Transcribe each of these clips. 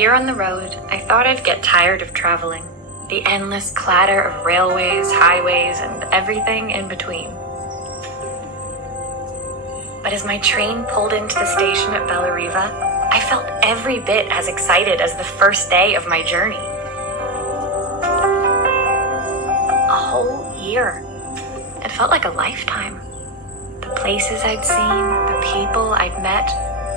year on the road, I thought I'd get tired of traveling. The endless clatter of railways, highways, and everything in between. But as my train pulled into the station at Riva, I felt every bit as excited as the first day of my journey. A whole year. It felt like a lifetime. The places I'd seen, the people I'd met,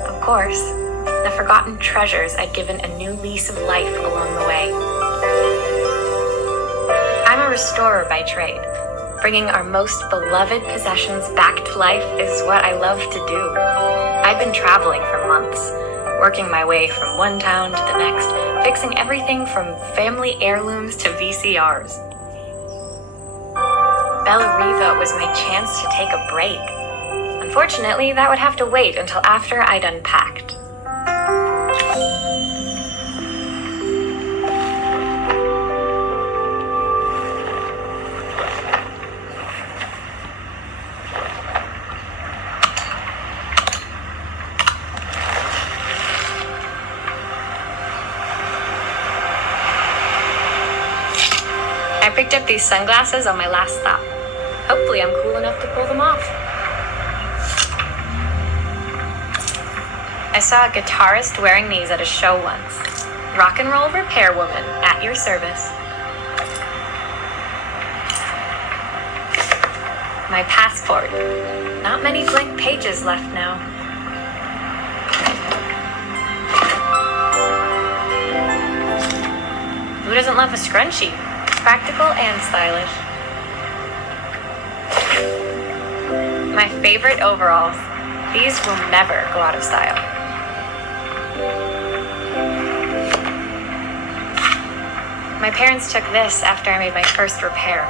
of course, the forgotten treasures I'd given a new lease of life along the way. I'm a restorer by trade. Bringing our most beloved possessions back to life is what I love to do. I'd been traveling for months, working my way from one town to the next, fixing everything from family heirlooms to VCRs. Riva was my chance to take a break. Unfortunately, that would have to wait until after I'd unpacked. I picked up these sunglasses on my last stop. Hopefully I'm cool enough to pull them off. I saw a guitarist wearing these at a show once. Rock and roll repair woman, at your service. My passport. Not many blank pages left now. Who doesn't love a scrunchie? Practical and stylish. My favorite overalls. These will never go out of style. My parents took this after I made my first repair.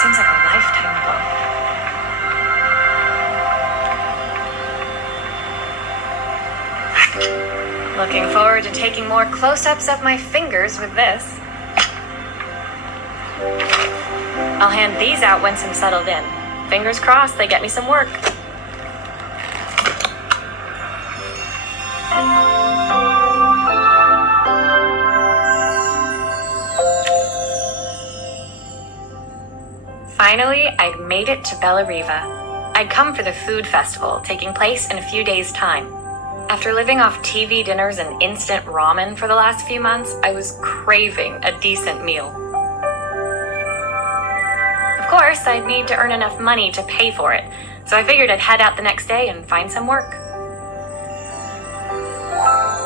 Seems like a lifetime ago. Looking forward to taking more close-ups of my fingers with this. I'll hand these out once I'm settled in. Fingers crossed they get me some work. Finally, I'd made it to Riva. I'd come for the food festival, taking place in a few days' time. After living off TV dinners and instant ramen for the last few months, I was craving a decent meal. Of course, I'd need to earn enough money to pay for it, so I figured I'd head out the next day and find some work.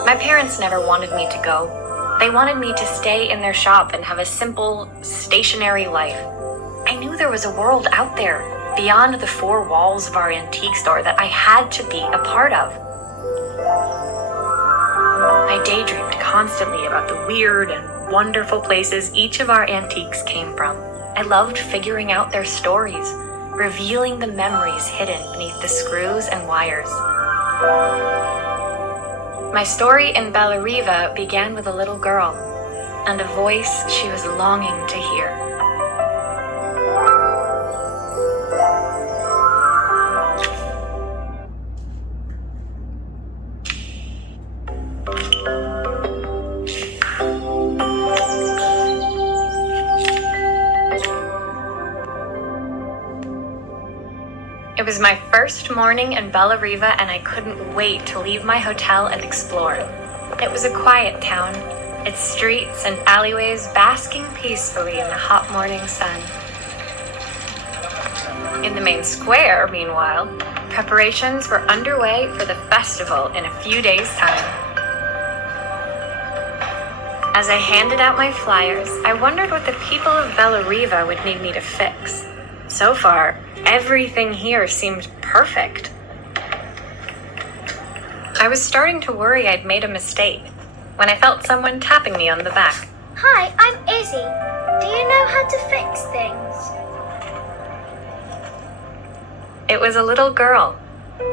My parents never wanted me to go. They wanted me to stay in their shop and have a simple, stationary life. I knew there was a world out there, beyond the four walls of our antique store, that I had to be a part of. I daydreamed constantly about the weird and wonderful places each of our antiques came from. I loved figuring out their stories, revealing the memories hidden beneath the screws and wires. My story in Riva began with a little girl and a voice she was longing to hear. It was my first morning in Riva, and I couldn't wait to leave my hotel and explore. It was a quiet town, its streets and alleyways basking peacefully in the hot morning sun. In the main square, meanwhile, preparations were underway for the festival in a few days' time. As I handed out my flyers, I wondered what the people of Riva would need me to fix. So far, everything here seemed perfect. I was starting to worry I'd made a mistake when I felt someone tapping me on the back. Hi, I'm Izzy. Do you know how to fix things? It was a little girl,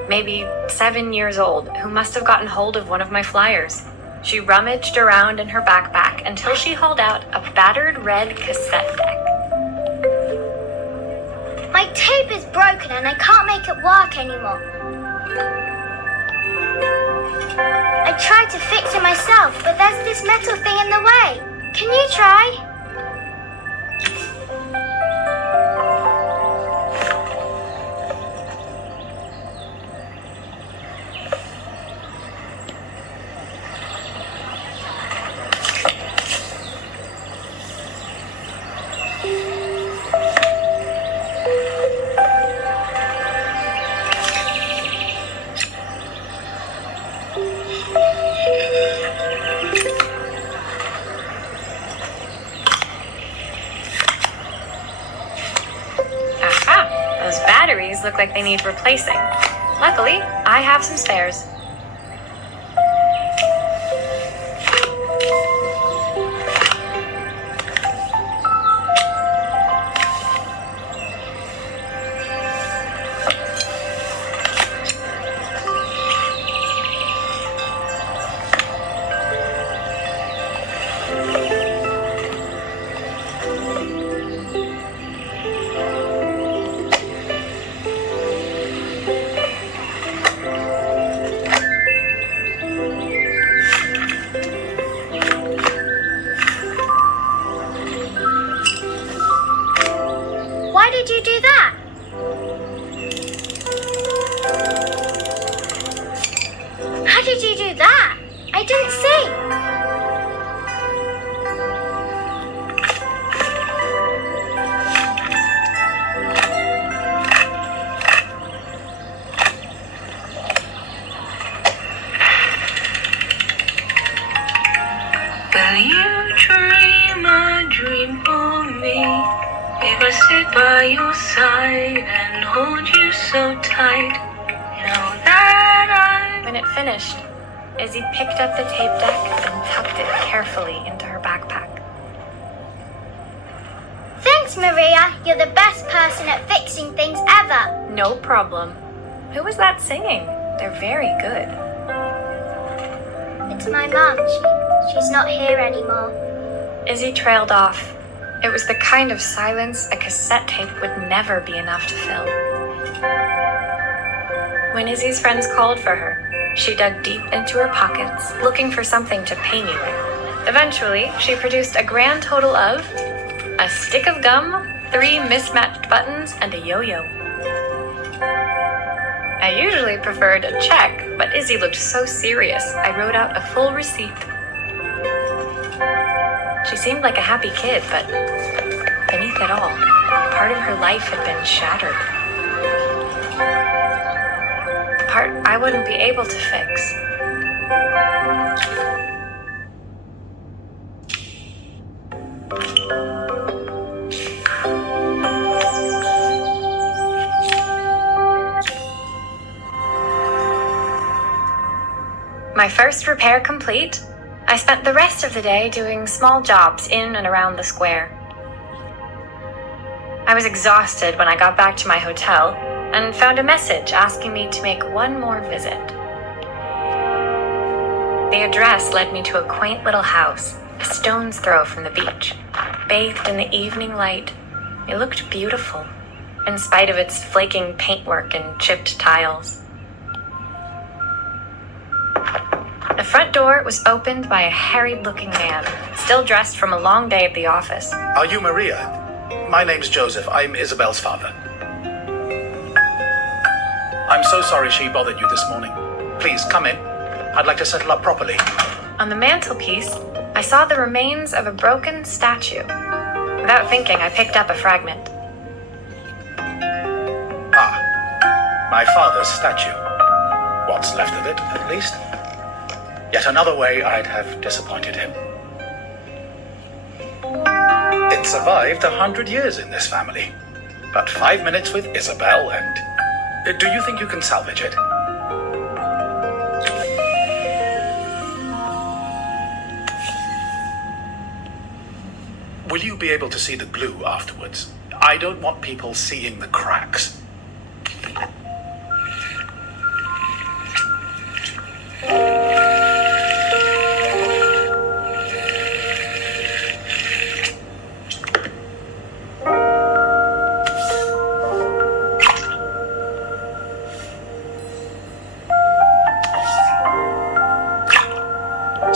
maybe 7 years old, who must have gotten hold of one of my flyers. She rummaged around in her backpack until she hauled out a battered red cassette deck. My tape is broken and I can't make it work anymore. I tried to fix it myself, but there's this metal thing in the way. Can you try? Those batteries look like they need replacing. Luckily, I have some spares. Why did you do that? How did you do that? I didn't see. Will you dream a dream for me? If I sit by your side and hold you so tight, know that When it finished, Izzy picked up the tape deck and tucked it carefully into her backpack. Thanks, Maria. You're the best person at fixing things ever. No problem. Who was that singing? They're very good. It's my mum. She's not here anymore. Izzy trailed off. It was the kind of silence a cassette tape would never be enough to fill. When Izzy's friends called for her, she dug deep into her pockets, looking for something to pay me with. Eventually, she produced a grand total of a stick of gum, 3 mismatched buttons, and a yo-yo. I usually preferred a check, but Izzy looked so serious, I wrote out a full receipt. She seemed like a happy kid, but beneath it all, part of her life had been shattered. A part I wouldn't be able to fix. My first repair complete, I spent the rest of the day doing small jobs in and around the square. I was exhausted when I got back to my hotel and found a message asking me to make one more visit. The address led me to a quaint little house, a stone's throw from the beach. Bathed in the evening light, it looked beautiful, in spite of its flaking paintwork and chipped tiles. The front door was opened by a harried-looking man, still dressed from a long day at the office. Are you Maria? My name's Joseph. I'm Isabel's father. I'm so sorry she bothered you this morning. Please, come in. I'd like to settle up properly. On the mantelpiece, I saw the remains of a broken statue. Without thinking, I picked up a fragment. Ah, my father's statue. What's left of it, at least. Yet another way I'd have disappointed him. It survived 100 years in this family. But 5 minutes with Isabel and... Do you think you can salvage it? Will you be able to see the glue afterwards? I don't want people seeing the cracks.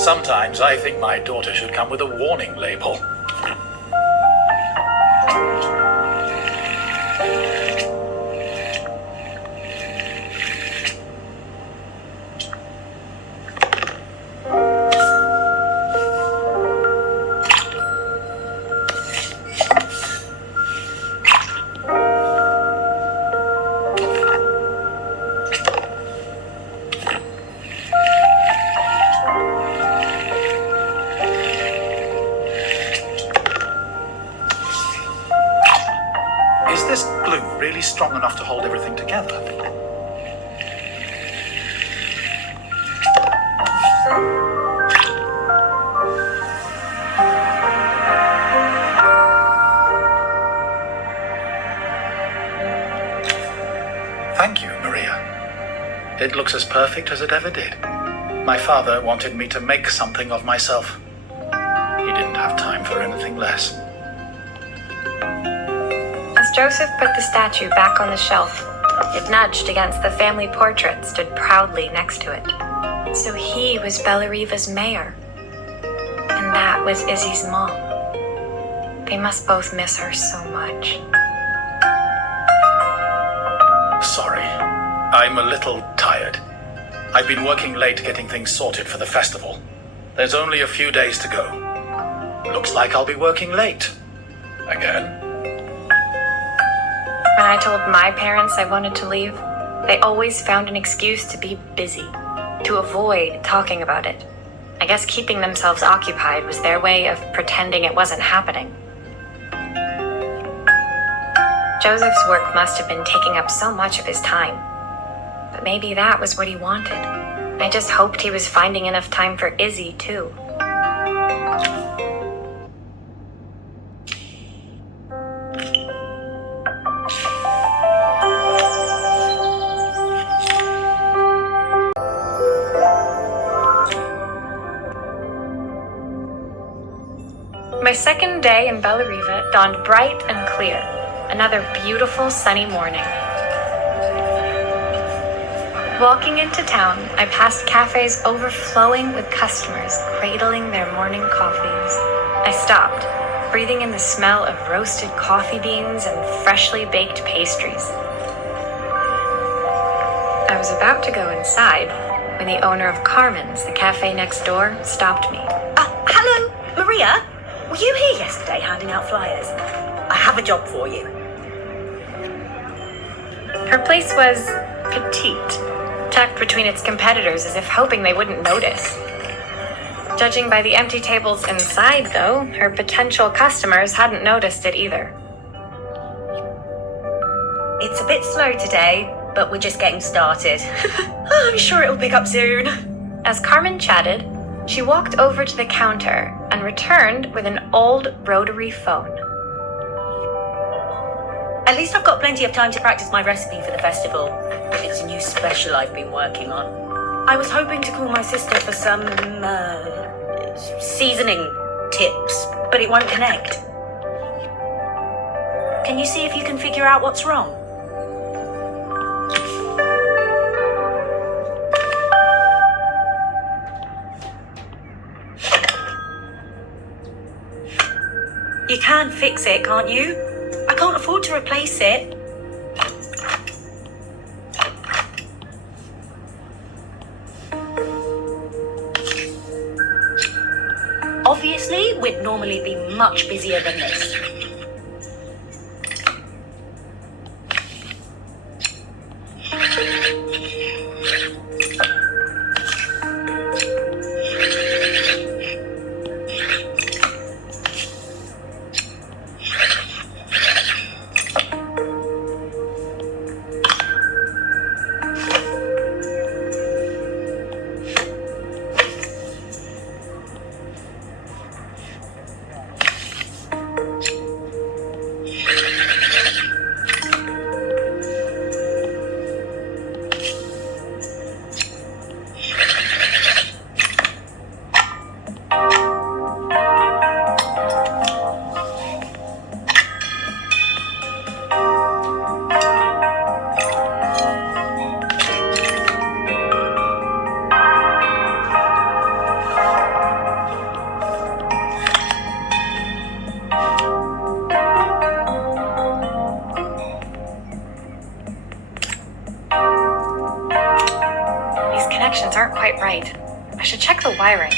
Sometimes I think my daughter should come with a warning label. Is this glue really strong enough to hold everything together? Thank you, Maria. It looks as perfect as it ever did. My father wanted me to make something of myself. He didn't have time for anything less. As Joseph put the statue back on the shelf, it nudged against the family portrait stood proudly next to it. So he was Bella Riva's mayor. And that was Izzy's mom. They must both miss her so much. Sorry, I'm a little tired. I've been working late getting things sorted for the festival. There's only a few days to go. Looks like I'll be working late. Again. When I told my parents I wanted to leave, they always found an excuse to be busy, to avoid talking about it. I guess keeping themselves occupied was their way of pretending it wasn't happening. Joseph's work must have been taking up so much of his time. But maybe that was what he wanted. I just hoped he was finding enough time for Izzy, too. My second day in Bella Riva dawned bright and clear. Another beautiful sunny morning. Walking into town, I passed cafes overflowing with customers cradling their morning coffees. I stopped, breathing in the smell of roasted coffee beans and freshly baked pastries. I was about to go inside when the owner of Carmen's, the cafe next door, stopped me. Hello, Maria? Were you here yesterday handing out flyers? I have a job for you. Her place was petite, tucked between its competitors as if hoping they wouldn't notice. Judging by the empty tables inside, though, her potential customers hadn't noticed it either. It's a bit slow today, but we're just getting started. I'm sure it'll pick up soon. As Carmen chatted, she walked over to the counter and returned with an old rotary phone. At least I've got plenty of time to practice my recipe for the festival. It's a new special I've been working on. I was hoping to call my sister for some, seasoning tips, but it won't connect. Can you see if you can figure out what's wrong? You can fix it, can't you? I can't afford to replace it. Obviously, we'd normally be much busier than this. connections aren't quite right. I should check the wiring.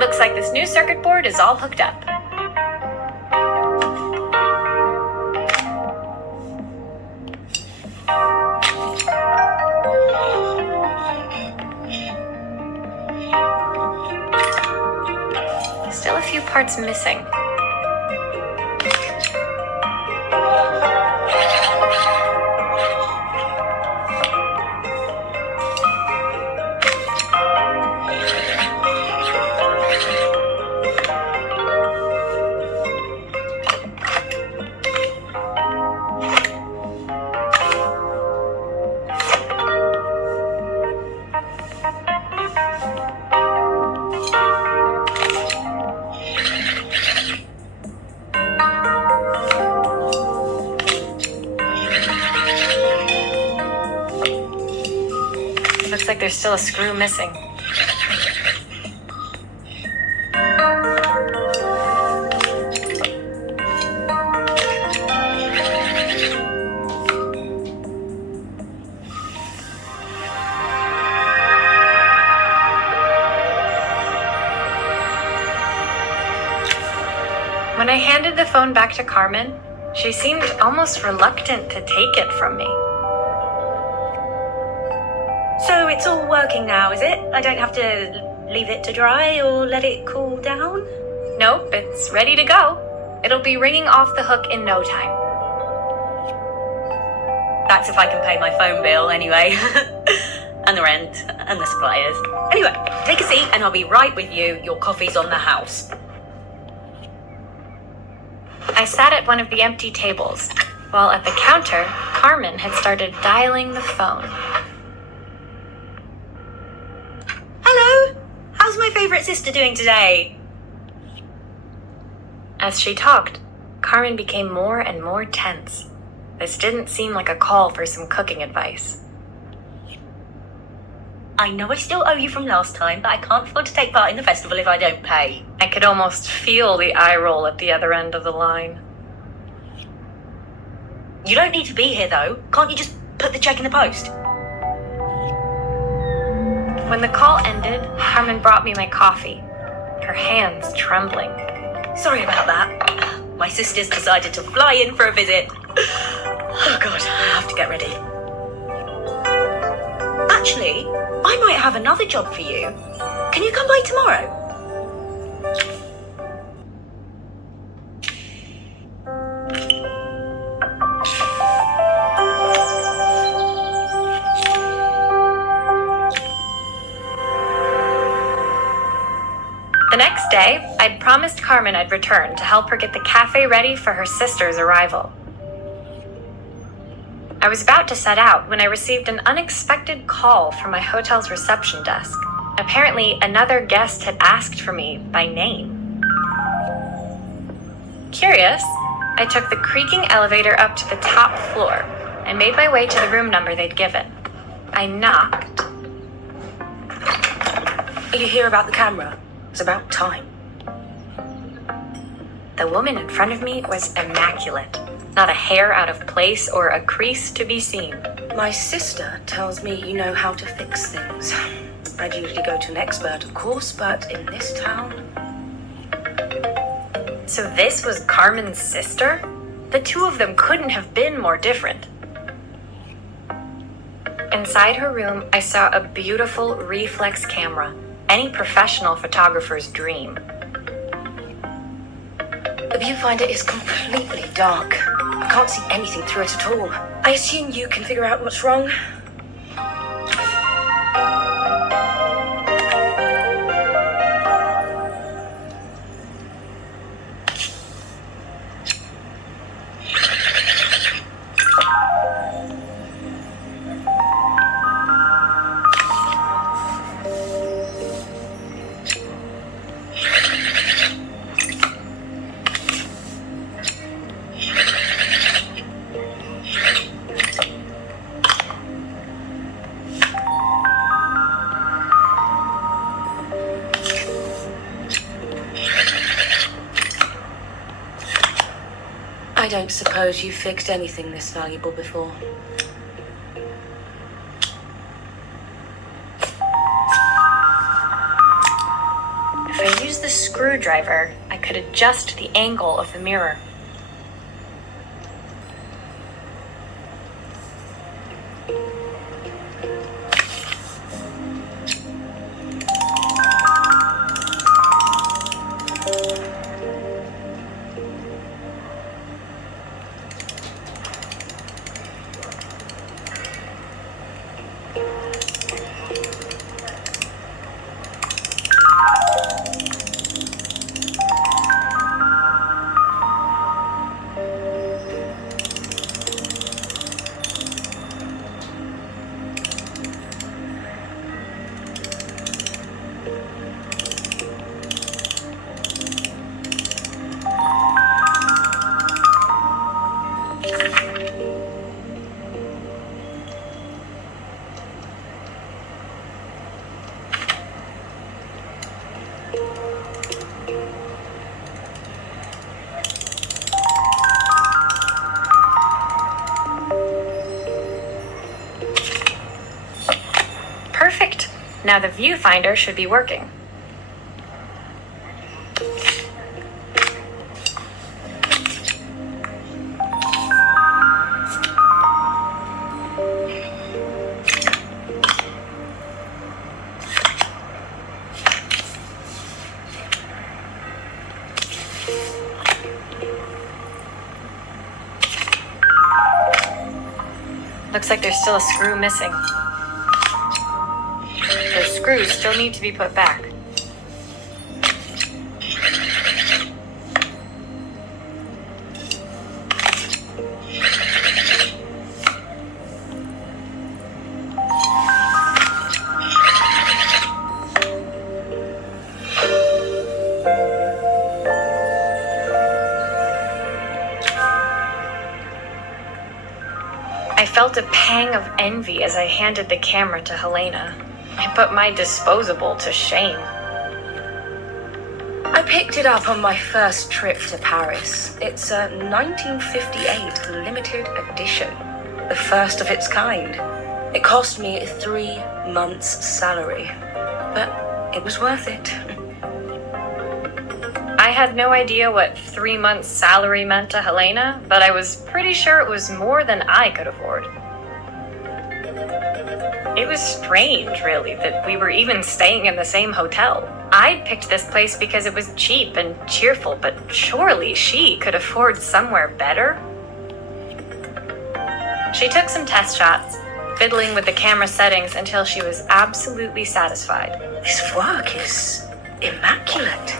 Looks like this new circuit board is all hooked up. Still a few parts missing. Looks like there's still a screw missing. When I handed the phone back to Carmen, she seemed almost reluctant to take it from me. So it's all working now, is it? I don't have to leave it to dry or let it cool down? Nope, it's ready to go. It'll be ringing off the hook in no time. That's if I can pay my phone bill anyway. And the rent and the suppliers. Anyway, take a seat and I'll be right with you. Your coffee's on the house. I sat at one of the empty tables, while at the counter, Carmen had started dialing the phone. Hello? How's my favourite sister doing today? As she talked, Carmen became more and more tense. This didn't seem like a call for some cooking advice. I know I still owe you from last time, but I can't afford to take part in the festival if I don't pay. I could almost feel the eye roll at the other end of the line. You don't need to be here though. Can't you just put the check in the post? When the call ended, Carmen brought me my coffee, her hands trembling. Sorry about that. My sister's decided to fly in for a visit. Oh God, I have to get ready. Actually, I might have another job for you. Can you come by tomorrow? The next day, I'd promised Carmen I'd return to help her get the cafe ready for her sister's arrival. I was about to set out when I received an unexpected call from my hotel's reception desk. Apparently, another guest had asked for me by name. Curious, I took the creaking elevator up to the top floor and made my way to the room number they'd given. I knocked. Are you here about the camera? It's about time. The woman in front of me was immaculate. Not a hair out of place or a crease to be seen. My sister tells me you know how to fix things. I'd usually go to an expert, of course, but in this town... So this was Carmen's sister? The two of them couldn't have been more different. Inside her room, I saw a beautiful reflex camera, any professional photographer's dream. The viewfinder is completely dark. I can't see anything through it at all. I assume you can figure out what's wrong. I don't suppose you've fixed anything this valuable before. If I use the screwdriver, I could adjust the angle of the mirror. Perfect. Now the viewfinder should be working. Looks like there's still a screw missing. Those screws still need to be put back. I felt a pang of envy as I handed the camera to Helena. I put my disposable to shame. I picked it up on my first trip to Paris. It's a 1958 limited edition, the first of its kind. It cost me 3 months' salary, but it was worth it. I had no idea what 3 months' salary meant to Helena, but I was pretty sure it was more than I could afford. It was strange, really, that we were even staying in the same hotel. I'd picked this place because it was cheap and cheerful, but surely she could afford somewhere better. She took some test shots, fiddling with the camera settings until she was absolutely satisfied. This work is immaculate.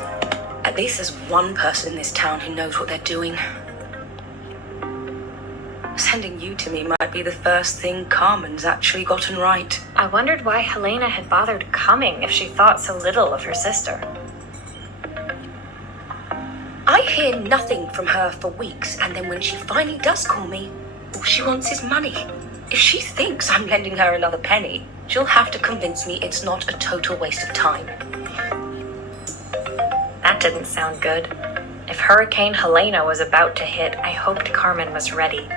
At least there's one person in this town who knows what they're doing. Sending you to me might be the first thing Carmen's actually gotten right. I wondered why Helena had bothered coming if she thought so little of her sister. I hear nothing from her for weeks, and then when she finally does call me, all she wants is money. If she thinks I'm lending her another penny, she'll have to convince me it's not a total waste of time. That didn't sound good. If Hurricane Helena was about to hit, I hoped Carmen was ready.